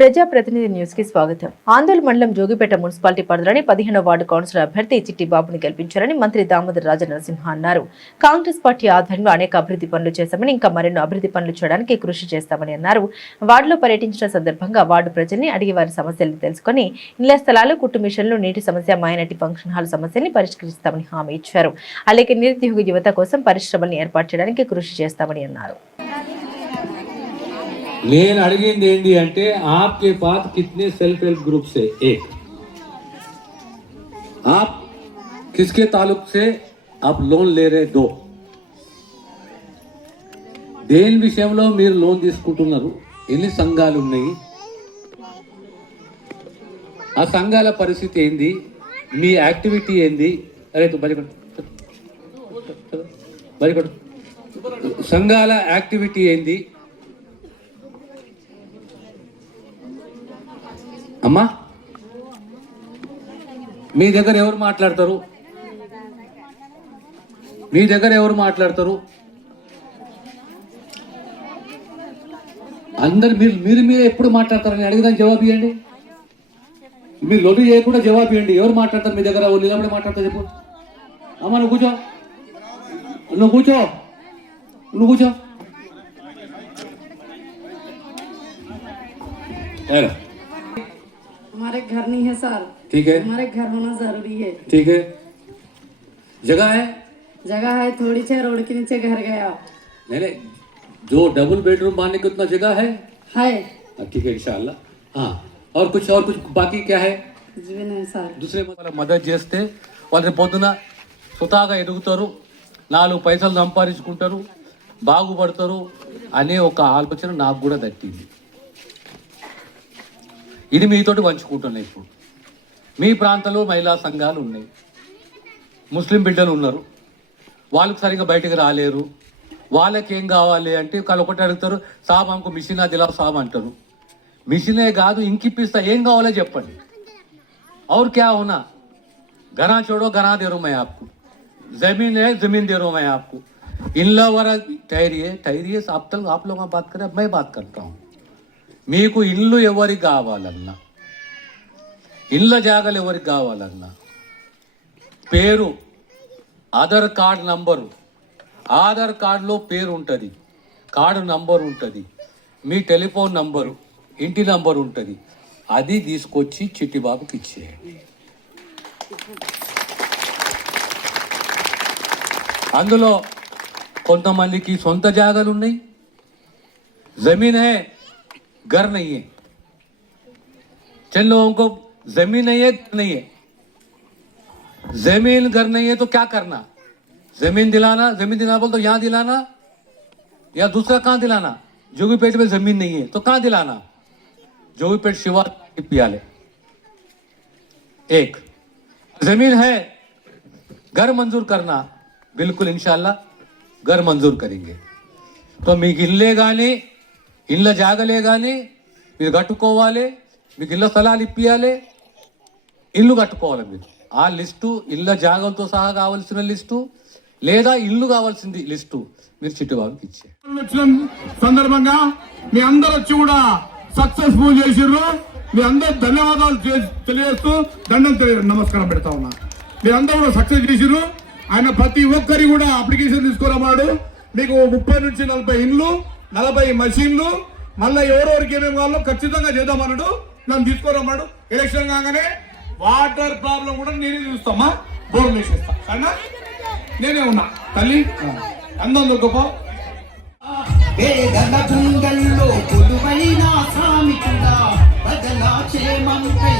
ప్రజాప్రతినిధి న్యూస్ కి స్వాగతం. ఆందోళన మండలం జోగిపేట మున్సిపాలిటీ పరిధిలోని 15వ వార్డు కౌన్సిలర్ అభ్యర్థి చిట్టి బాబుని గెలిపించారని మంత్రి దామోదర్ రాజనరసింహ అన్నారు. కాంగ్రెస్ పార్టీ ఆధ్వర్యంలో అనేక అభివృద్ధి పనులు చేశామని, ఇంకా మరెన్నో అభివృద్ధి పనులు చేయడానికి కృషి చేస్తామని అన్నారు. వార్డులో పర్యటించిన సందర్భంగా వార్డు ప్రజల్ని అడిగి వారి సమస్యలను తెలుసుకుని ఇళ్ల స్థలాలు, కుట్టు మిషన్లు, నీటి సమస్య, మైనార్టీ ఫంక్షన్ హాల్ సమస్యల్ని పరిష్కరిస్తామని హామీ ఇచ్చారు. అలాగే నిరుద్యోగ యువత కోసం పరిశ్రమల్ని ఏర్పాటు చేయడానికి కృషి చేస్తామని అన్నారు. నేను అడిగింది ఏంటి అంటే आपके पास कितने सेल्फ हेल्प ग्रुप से एक आप किसके ताल्लुक से आप लोन ले रहे दो దేని విషయంలో మీరు లోన్ తీసుకుంటున్నారు ఎన్ని సంఘాలు ఉన్నాయి ఆ సంఘాల పరిస్థితి ఏంది మీ యాక్టివిటీ ఏంది అరే తు బరికొడు సంఘాల యాక్టివిటీ ఏంది అమ్మా మీ దగ్గర ఎవరు మాట్లాడతారు అందరు మీరు మీరు ఎప్పుడు మాట్లాడతారని అడిగిదాన్ని జవాబు ఇవ్వండి. మీరు లొల్లు చేయకుండా జవాబు ఇవ్వండి. ఎవరు మాట్లాడతారు మీ దగ్గర? నిలబడి మాట్లాడతారు చెప్పు. అమ్మా నువ్వు కూర్చో. हमारे घर नहीं है सर. ठीक है. हमारे घर होना जरूरी है. ठीक है. जगह है थोड़ी सी रोड के नीचे घर गया. नहीं जो डबल बेडरूम बनाने की उतना जगह है. ठीक है इंशाल्लाह. हाँ और कुछ बाकी क्या है? नहीं सर. दूसरे మదత్ చేస్తే వాళ్ళు పొద్దున సుతాగా ఎదుగుతారు, 4 పైసలు సంపాదించుకుంటారు, బాగుపడతారు అనే ఒక ఆలోచన నాకు కూడా దక్కింది. ఇది మీతోటి పంచుకుంటున్నాయి. ఇప్పుడు మీ ప్రాంతంలో మహిళా సంఘాలు ఉన్నాయి, ముస్లిం బిడ్డలు ఉన్నారు, వాళ్ళకి సరిగ్గా బయటకు రాలేరు. వాళ్ళకి ఏం కావాలి అంటే వాళ్ళు ఒకటి అడుగుతారు, సాబ్ हमको మిషనా దిలావ్ సాబ్ అంటారు. మిషనే కాదు ఇంకిప్పిస్తా, ఏం కావాలో చెప్పండి. और क्या होना? घना छोड़ो घना दे रहा हूं मैं आपको, जमीन है जमीन दे रहा हूं मैं आपको. इनला वाला ठहरिए आप लोग बात करें, मैं बात करता हूँ. మీకు ఇల్లు ఎవరికి కావాలన్నా, ఇళ్ళ జాగాలు ఎవరికి కావాలన్నా పేరు, ఆధార్ కార్డు నంబరు, ఆధార్ కార్డులో పేరు ఉంటుంది, కార్డు నంబర్ ఉంటుంది, మీ టెలిఫోన్ నంబరు, ఇంటి నంబర్ ఉంటుంది. అది తీసుకొచ్చి చిట్టిబాబుకి ఇచ్చేయండి. అందులో కొంతమందికి సొంత జాగాలు ఉన్నాయి, జమీన్ హై घर नहीं है. चल लोगों को जमीन नहीं है, जमीन घर नहीं है तो क्या करना? जमीन दिलाना बोल तो यहाँ दिलाना या दूसरा कहाँ दिलाना? जोगीपेट में जमीन नहीं है तो कहाँ दिलाना? जोगीपेट शिवा पियाले. एक जमीन है, घर मंजूर करना, बिल्कुल इंशाल्लाह घर मंजूर करेंगे. तो मी गिल्ले गाने ఇళ్ళ జాగలే కానీ మీరు కట్టుకోవాలి, మీకు ఇళ్ళ స్థలాలు ఇప్పియాలి, ఇల్లు కట్టుకోవాలి. మీరు ఆ లిస్టు, ఇళ్ళ జాగలతో సహా కావాల్సిన లిస్టు లేదా ఇల్లు కావాల్సింది లిస్టు మీరు చిట్టుబాబుకి ఇచ్చే సందర్భంగా మీ అందరూ వచ్చి కూడా సక్సెస్ఫుల్ చేసిర్రు. మీ అందరూ ధన్యవాదాలు తెలియజేస్తూ నమస్కారం పెడతా ఉన్నా. మీరందరూ కూడా సక్సెస్ చేసిర్రు. ఆయన ప్రతి ఒక్కరి కూడా అప్లికేషన్ తీసుకురమ్మాడు. మీకు 30 నుంచి 40 ఇండ్లు, 40 మషీన్లు, మళ్ళీ ఎవరెవరికి ఏమేమి కావాలో ఖచ్చితంగా చేద్దామన్నాడు. నన్ను తీసుకోరమ్మాడు. ఎలక్షన్ కాగానే వాటర్ ప్రాబ్లం కూడా నేనే చూస్తామా, బోర్లు వేసేస్తా అన్నా, నేనే ఉన్నా తల్లి. అందం గొప్ప పేదల గుండెల్లో కొలువైన సామికుడా, ప్రజల క్షేమంపై